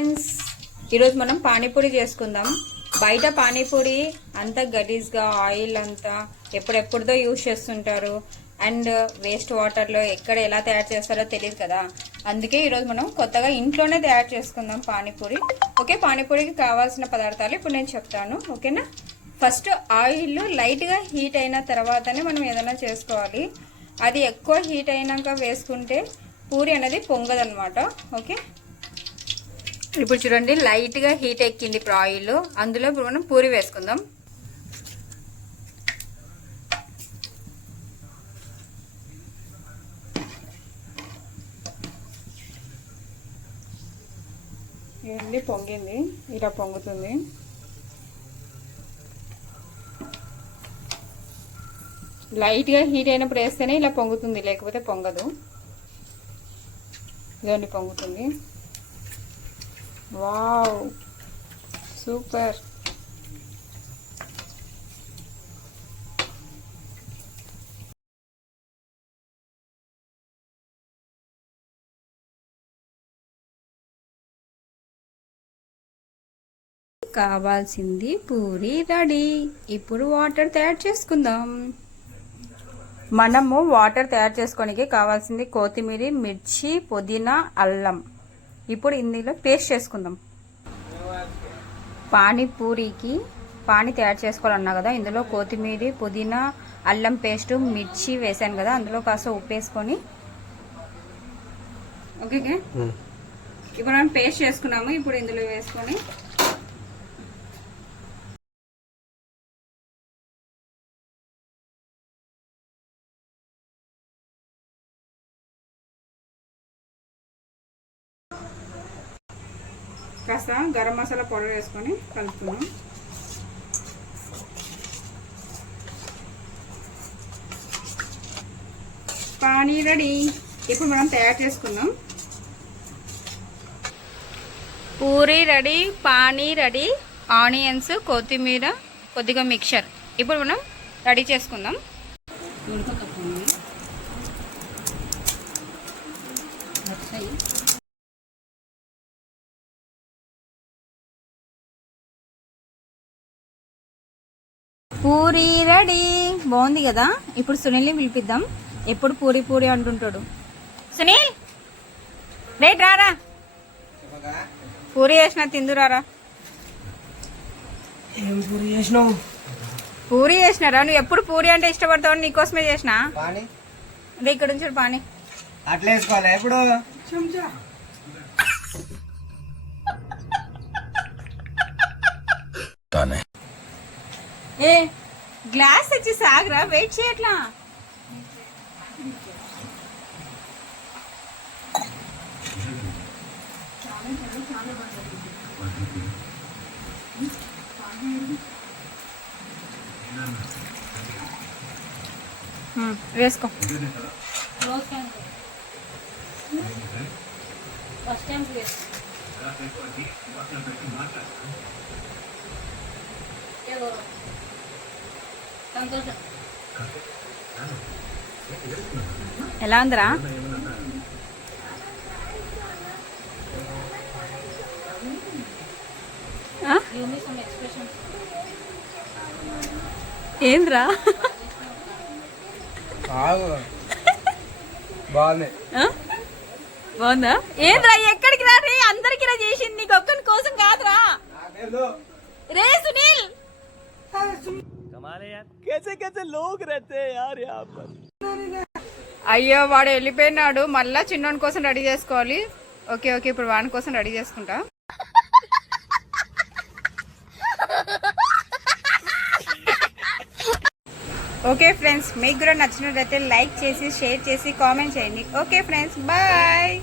Friends, ఈరోజు మనం పానీపూరి చేసుకుందాం. బయట పానీపూరి అంతా గలీజ్గా ఆయిల్ అంతా ఎప్పుడెప్పుడుదో యూజ్ చేస్తుంటారు. అండ్ వేస్ట్ వాటర్లో ఎక్కడ ఎలా తయారు చేస్తారో తెలియదు కదా. అందుకే ఈరోజు మనం కొత్తగా ఇంట్లోనే తయారు చేసుకుందాం పానీపూరి. ఓకే, పానీపూరికి కావాల్సిన పదార్థాలు ఇప్పుడు నేను చెప్తాను. ఓకేనా? ఫస్ట్ ఆయిల్ లైట్గా హీట్ అయిన తర్వాతనే మనం ఏదైనా చేసుకోవాలి. అది ఎక్కువ హీట్ అయినాక వేసుకుంటే పూరి అనేది పొంగదనమాట. ఓకే, ఇప్పుడు చూడండి లైట్గా హీట్ ఎక్కింది ఇప్పుడు ఆయిల్. అందులో ఇప్పుడు మనం పూరి వేసుకుందాం. ఏంటి పొంగింది, ఇలా పొంగుతుంది. లైట్గా హీట్ అయినప్పుడు వేస్తేనే ఇలా పొంగుతుంది, లేకపోతే పొంగదు. ఇదండి పొంగుతుంది. Wow, super. కావాల్సింది పూరి రెడీ. ఇప్పుడు వాటర్ తయారు చేసుకుందాం. మనము వాటర్ తయారు చేసుకోనికి కావాల్సింది కొత్తిమీర, మిర్చి, పుదీనా, అల్లం. ఇప్పుడు ఇందులో పేస్ట్ చేసుకుందాం. పానీపూరికి పానీ తయారు చేసుకోవాలన్నా కదా, ఇందులో కొత్తిమీర, పుదీనా, అల్లం పేస్టు, మిర్చి వేసాను కదా, అందులో కాస్త ఉప్పు వేసుకొని ఓకే ఇప్పుడు మనం పేస్ట్ చేసుకున్నాము. ఇప్పుడు ఇందులో వేసుకొని కాస్త గరం మసాలా పౌడర్ వేసుకొని కలుపుతున్నాం. పానీ రెడీ. ఇప్పుడు మనం తయారు చేసుకుందాం. Puri ready, pani ready, onions, కొత్తిమీర, కొద్దిగా మిక్చర్. ఇప్పుడు మనం రెడీ చేసుకుందాం. పూరి రెడీ. బాగుంది కదా. ఇప్పుడు సునీల్ని పిలిపిద్దాం. ఎప్పుడు పూరి పూరి అంటుంటాడు. సునీల్, రేట్ రారా, పూరి చేసిన తిందురారా. పూరి చేసినారా? నువ్వు ఎప్పుడు పూరి అంటే ఇష్టపడతావు, నీకోసమే చేసిన. అదే ఇక్కడ నుంచి పానీ అట్లా వేసుకోవాలి. ఎప్పుడు ఏ గ్లాస్ తెచ్చి సాగరా, వెయిట్ చేయట్లా. వేసుకో. ఎలా ఉందిరా? ఏంద్రా బాగుందా? ఏంద్రా ఎక్కడికి రా రే, అందరికి రా చేసింది, నీకు ఒక్కని కోసం కాదురా రే సునీల్. అయ్యో వాడు వెళ్ళిపోయినాడు, మళ్ళా చిన్నోని కోసం రెడీ చేసుకోవాలి. ఓకే ఓకే, ఇప్పుడు వాని కోసం రెడీ చేసుకుంటా. ఓకే ఫ్రెండ్స్, మీకు కూడా నచ్చినట్లయితే లైక్ చేసి, షేర్ చేసి, కామెంట్ చేయండి. Okay friends, bye.